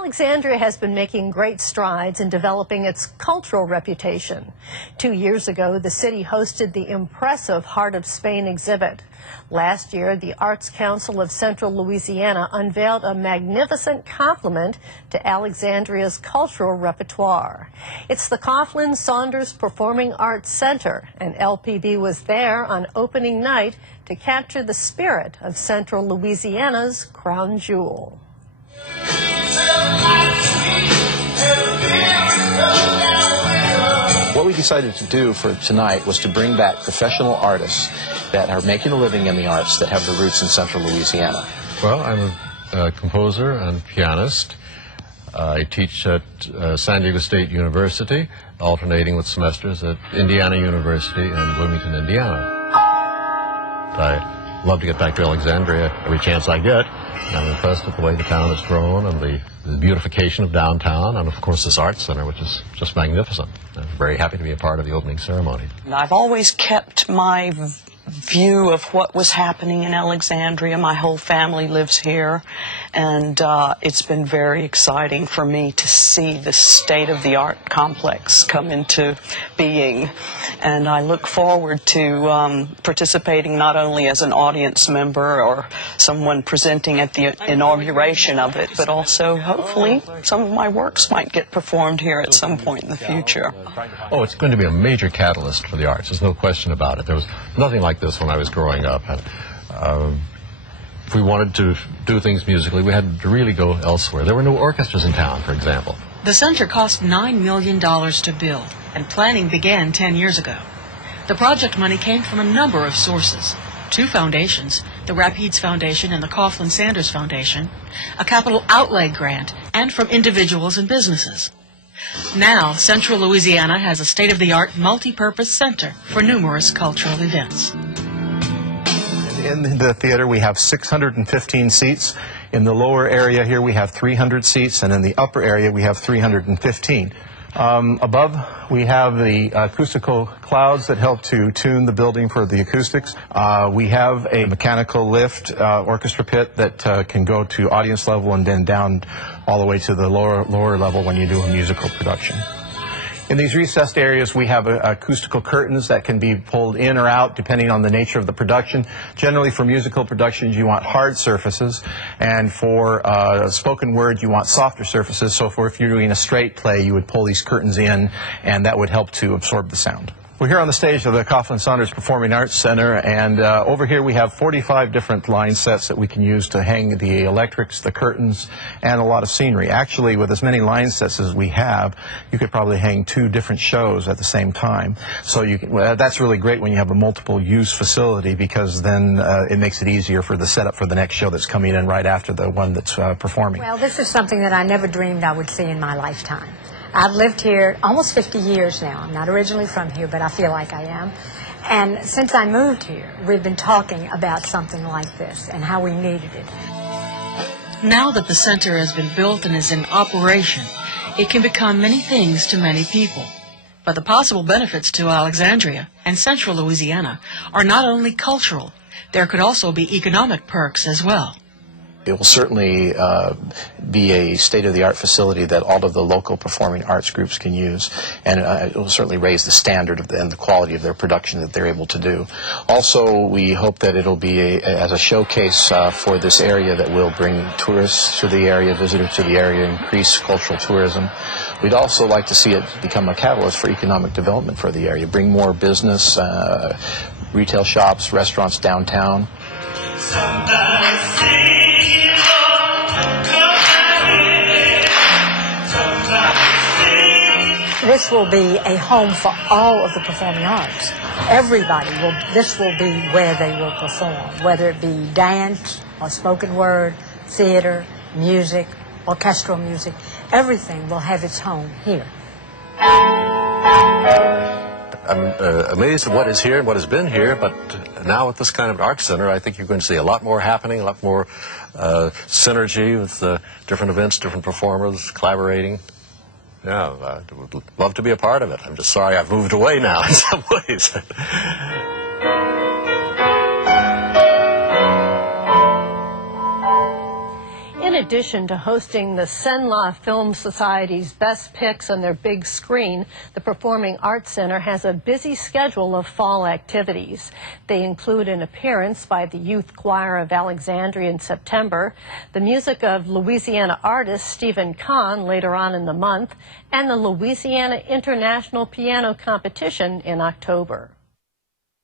Alexandria has been making great strides in developing its cultural reputation. 2 years ago, the city hosted the impressive Heart of Spain exhibit. Last year, the Arts Council of Central Louisiana unveiled a magnificent complement to Alexandria's cultural repertoire. It's the Coughlin-Saunders Performing Arts Center, and LPB was there on opening night to capture the spirit of Central Louisiana's crown jewel. What we decided to do for tonight was to bring back professional artists that are making a living in the arts that have their roots in Central Louisiana. Well, I'm a composer and pianist. I teach at San Diego State University, alternating with semesters at Indiana University and Bloomington, Indiana. I love to get back to Alexandria every chance I get. I'm impressed with the way the town has grown and the beautification of downtown and, of course, this art center, which is just magnificent. I'm very happy to be a part of the opening ceremony. I've always kept my view of what was happening in Alexandria. My whole family lives here, and it's been very exciting for me to see the state-of-the-art complex come into being. And I look forward to participating not only as an audience member or someone presenting at the inauguration of it, but also hopefully some of my works might get performed here at some point in the future. Oh, it's going to be a major catalyst for the arts. There's no question about it. There was nothing like this when I was growing up. If we wanted to do things musically, we had to really go elsewhere. There were no orchestras in town, for example. The center cost $9 million to build, and planning began 10 years ago. The project money came from a number of sources. 2 foundations, the Rapides Foundation and the Coughlin-Saunders Foundation, a capital outlay grant, and from individuals and businesses. Now, Central Louisiana has a state-of-the-art multi-purpose center for numerous cultural events. In the theater, we have 615 seats. In the lower area here, we have 300 seats, and in the upper area, we have 315. Above, we have the acoustical clouds that help to tune the building for the acoustics. We have a mechanical lift orchestra pit that can go to audience level and then down all the way to the lower level when you do a musical production. In these recessed areas, we have acoustical curtains that can be pulled in or out depending on the nature of the production. Generally, for musical productions, you want hard surfaces, and for spoken word, you want softer surfaces. So if you're doing a straight play, you would pull these curtains in, and that would help to absorb the sound. We're here on the stage of the Coughlin-Saunders Performing Arts Center, and over here we have 45 different line sets that we can use to hang the electrics, the curtains, and a lot of scenery. Actually, with as many line sets as we have, you could probably hang 2 different shows at the same time. So you can, that's really great when you have a multiple-use facility, because then it makes it easier for the setup for the next show that's coming in right after the one that's performing. Well, this is something that I never dreamed I would see in my lifetime. I've lived here almost 50 years now. I'm not originally from here, but I feel like I am. And since I moved here, we've been talking about something like this and how we needed it. Now that the center has been built and is in operation, it can become many things to many people. But the possible benefits to Alexandria and Central Louisiana are not only cultural, there could also be economic perks as well. It will certainly be a state-of-the-art facility that all of the local performing arts groups can use, and it will certainly raise the standard and the quality of their production that they're able to do. Also, we hope that it'll be as a showcase for this area that will bring tourists to the area, visitors to the area, increase cultural tourism. We'd also like to see it become a catalyst for economic development for the area, bring more business, retail shops, restaurants downtown. This will be a home for all of the performing arts. Everybody will, this will be where they will perform, whether it be dance or spoken word, theater, music, orchestral music. Everything will have its home here. I'm amazed at what is here and what has been here, but now with this kind of art center, I think you're going to see a lot more happening, a lot more synergy with different events, different performers, collaborating. Yeah, I would love to be a part of it. I'm just sorry I've moved away now in some ways. In addition to hosting the Cenla Film Society's best picks on their big screen, the Performing Arts Center has a busy schedule of fall activities. They include an appearance by the Youth Choir of Alexandria in September, the music of Louisiana artist Stephen Kahn later on in the month, and the Louisiana International Piano Competition in October.